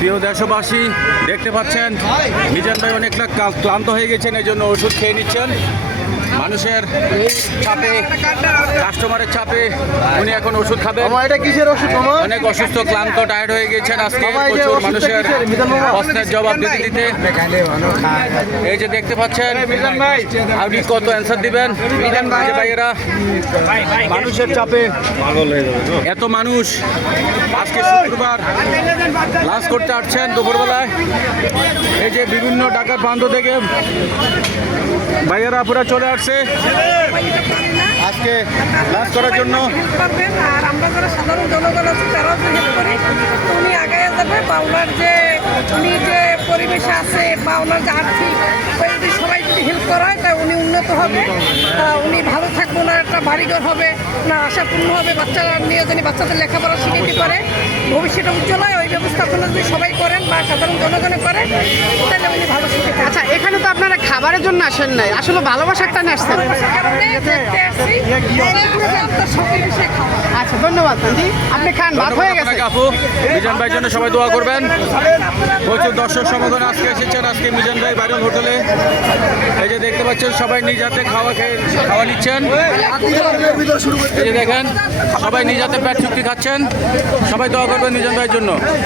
প্রিয় দেশবাসী, দেখতে পাচ্ছেন মিজান ভাই অনেকটা ক্লান্ত হয়ে গেছেন, এই জন্য ওষুধ খেয়ে নিচ্ছেন। মানুষের চাপে, কাস্টমারের চাপে উনি এখন ওষুধ খাবেন। এটা কিসের ওষুধ? অনেক অসুস্থ, ক্লান্ত, টায়ার্ড হয়ে গেছেন আজকে প্রচুর মানুষের প্রশ্নের জবাব দিতে দিতে। এই যে দেখতে পাচ্ছেন আপনি কত অ্যান্সার দিবেন মিজান ভাইয়েরা। মানুষের চাপে এত মানুষ আজকে শুক্রবার লাঞ্চ করতে আসছেন দুপুরবেলায়। এই যে বিভিন্ন ঢাকার প্রান্ত থেকে ভাইয়েরা পুরা চলে আসছে আজকে লাঞ্চ করার জন্য। আর আমরা যারা সাধারণ জনগণ আছি তারাও যে হেল্প করি, উনি আগে যাবে বা ওনার যে উনি যে পরিবেশে আছে বা ওনার যে আর্থিক যদি সবাই যদি হেল্প করা হয় তা উনি উন্নত হবে, উনি ভালো থাকবে, ওনার একটা বাড়িঘর হবে, ওনার আশা পূর্ণ হবে, বাচ্চারা নিয়ে যদি বাচ্চাদের লেখাপড়া শিখাতে পারে, ভবিষ্যতে উজ্জ্বল হয়। ওই ব্যবস্থাপনা যদি সবাই করেন বা সাধারণ জনগণে করেন তাহলে উনি ভালো শিখে। আচ্ছা, এখানে তো আপনারা খাবারের জন্য আসেন নাই, আসলে ভালোবাসার টানে আসছেন। আচ্ছা, ধন্যবাদ আন্টি, আপনি খান, ভাত হয়ে গেছে। আপু, মিজান ভাইয়ের জন্য সবাই দোয়া করবেন। প্রচুর দর্শক সমাগম আজকে এসেছেন আজকে মিজান ভাই ভাইরাল হোটেলে। এই যে দেখতে পাচ্ছেন সবাই নিজ হাতে খাওয়া নিচ্ছেন। এই যে দেখেন সবাই নিজ হাতে পেট চুক্তি খাচ্ছেন। সবাই দোয়া করবেন মিজান ভাইয়ের জন্য।